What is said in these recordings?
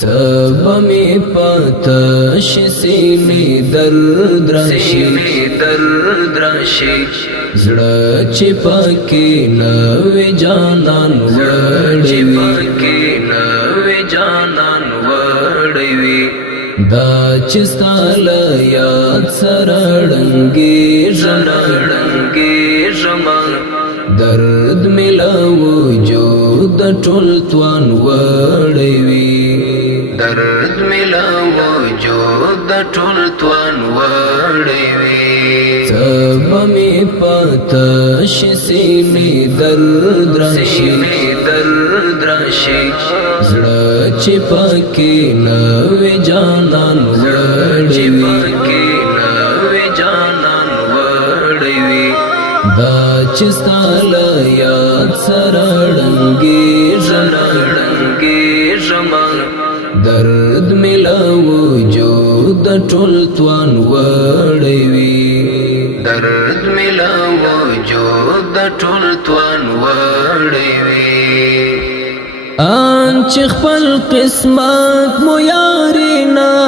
سبا می پاتش سینی درد راشی زړه چې پاکي نوې جانان وړوي دا چې ستاله یاد سره ړنګېږم درد ملا وجود ټول توان وړوي سبا می پاتش سینی درد راشي زړه چې پاکي نوې جانان وړوي دا چې ستاله یاد سره ړنګېږم درد ملا وجود ټول توان وړوي ان چې خپل قسمت مو یاري نه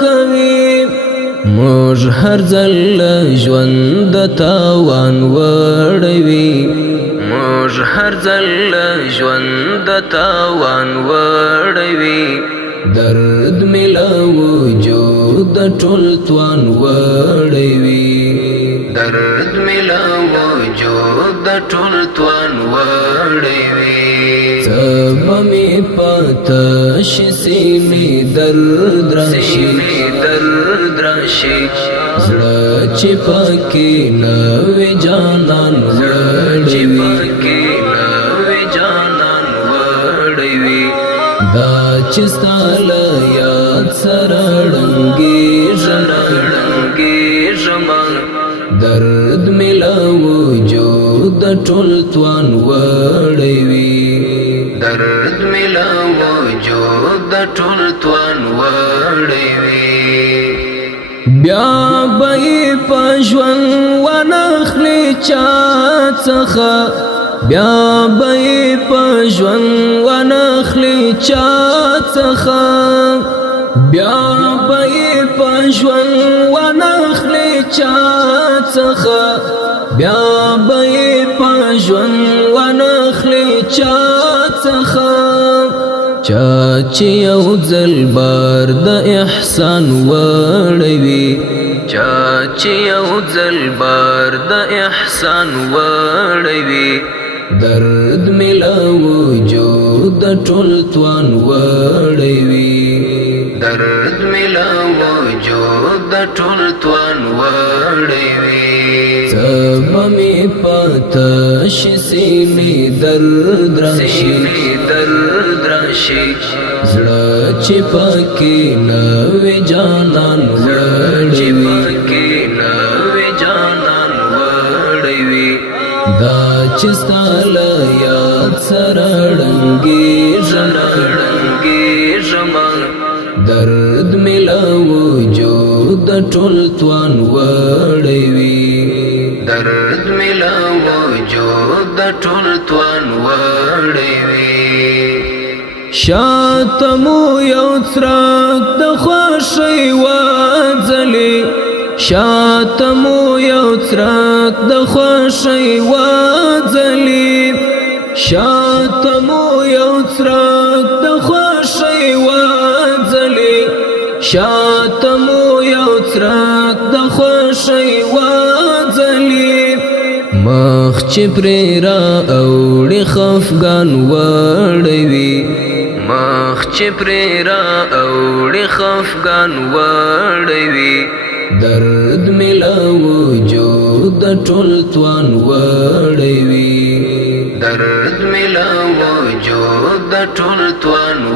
کوي موږ هر ځل ژوند تاوان وړوي درد ملا وجود ټول توان وړوي سبا می پاتش سینی درد راشي زړه چې پاکي نوې جانان وړوي دا چې ستاله یاد سره ړنګېږم درد ملا وجود ټول توان وړوي بیا به په ژوند ونخلي چا څخه چا چې یو ځل بار د احسان وړوي درد ملا وجود ټول توان وړوي سبا می پاتش سینی درد راشي زړه چې پاکي نوې جانان وړوي دا چې ستاله یاد سره ړنګېږم درد ملا وجود ټول توان وړوي شاتمو یو څرک د خوښۍ وځلې مخ چې پرې را اوړي خفګان وړوي درد ملا وجود ټول توان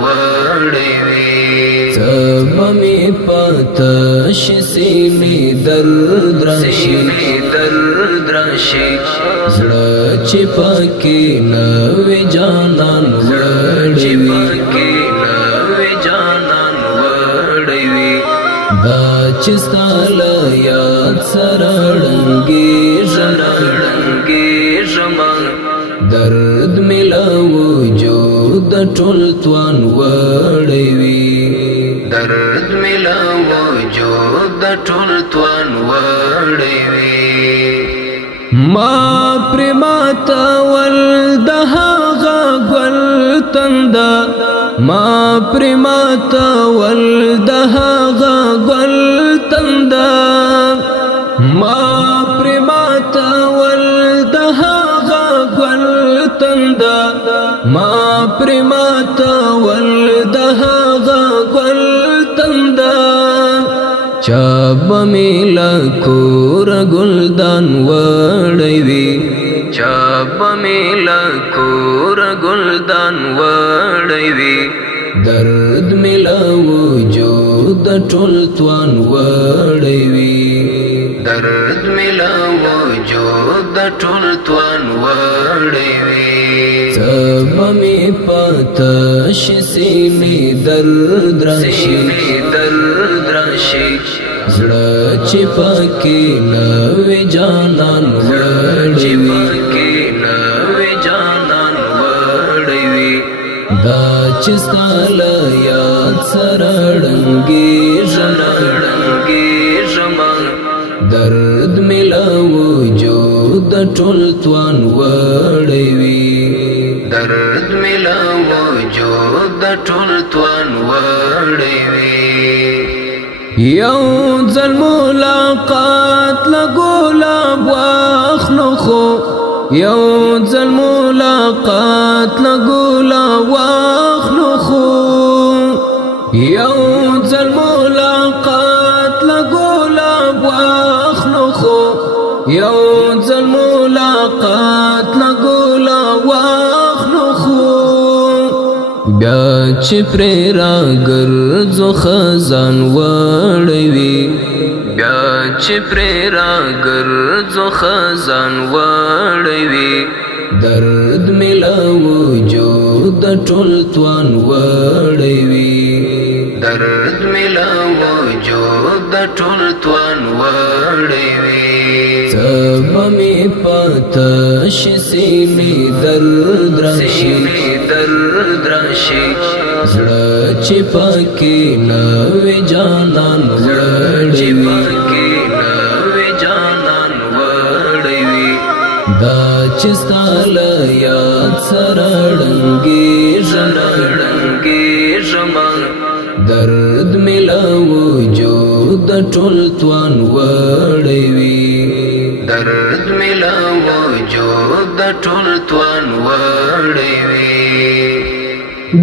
وړوي سبا می پاتش سینی درد راشي زړه چې پاکي نوې جانان وړوي چې پکې نوې جانان وړی وي دا چې ستا له یاد سره ړنګېږمه درد مې له وجود ټول توان وړی وي درد مې له وجود ټول توان وړی وي ما پرې ماتول د هغه ګل تنده ما پرې ماتول د هغه ګل تنده ما پرې ماتول د هغه ګل تنده ما پرې ماتول د هغه ګل تنده چا به مې له کوره ګلدان وړی وي چا به مې له کوره ګلدان وړی وي درد مې له وجود ټول توان وړی وي درد مې له وجود ټول توان وړی وي څه به مې پاته شي سینې درد راشي زړه چې پکې نوې جانان وړی وي دا چې ستا له یاد سره ړنګېږمه درد مې له وجود ټول توان وړی وي درد مې له وجود ټول توان وړی وي یو ځل ملاقات له ګلاب واخلو خو یو ځل ملاقات له ګلاب واخلو خو یو ځل ملاقات له ګلاب واخلو خو یو ځل ملاقات له ګلاب واخلو خو بیا چې پرې راګرځو خزان وړی وي بیا چې پرې راګرځو خزان وړی وي درد مې له وجود ټول توان وړی وي درد مې له وجود ټول توان وړی وي څه به مې پاته شي سینې درد راشي زړه چې پکې نوې جانان وړی وي دا چې ستا له یاد سره ړنګېږمه درد مې له وجود ټول توان وړی وي درد مې له وجود ټول توان وړی وي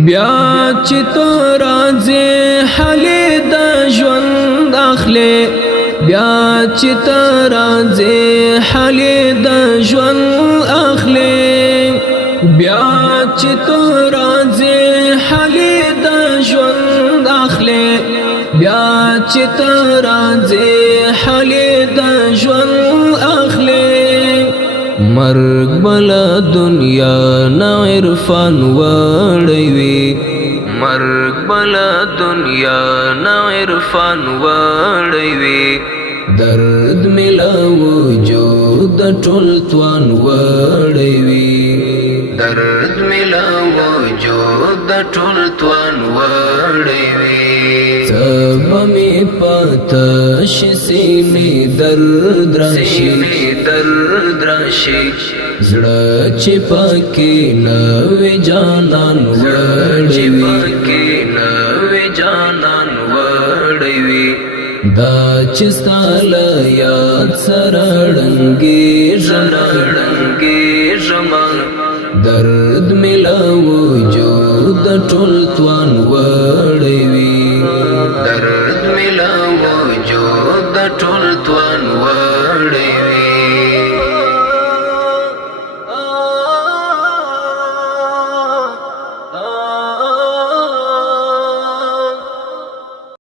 بیا چې ته راځې حالې د ژوند اخلې بیا چې ته راځې حالې د ژوند اخلې بیا چې ته راځې حالې د ژوند اخلې بیا چې ته راځې حالې د ژوند اخلې مرګ بلا دنیا نه عرفان وړی وي مرګ بلا دنیا نه عرفان وړی وي درد مې له وجود ټول توان وړی وي درد مې له وجود ټول توان وړی وي څه به مې پاته شي سینې درد راشي زړه چې پکې نوې جانان وړی وي دا چې ستا له یاد سره ړنګېږمه درد مې له وجود ټول توان وړی وي درد مې له وجود ټول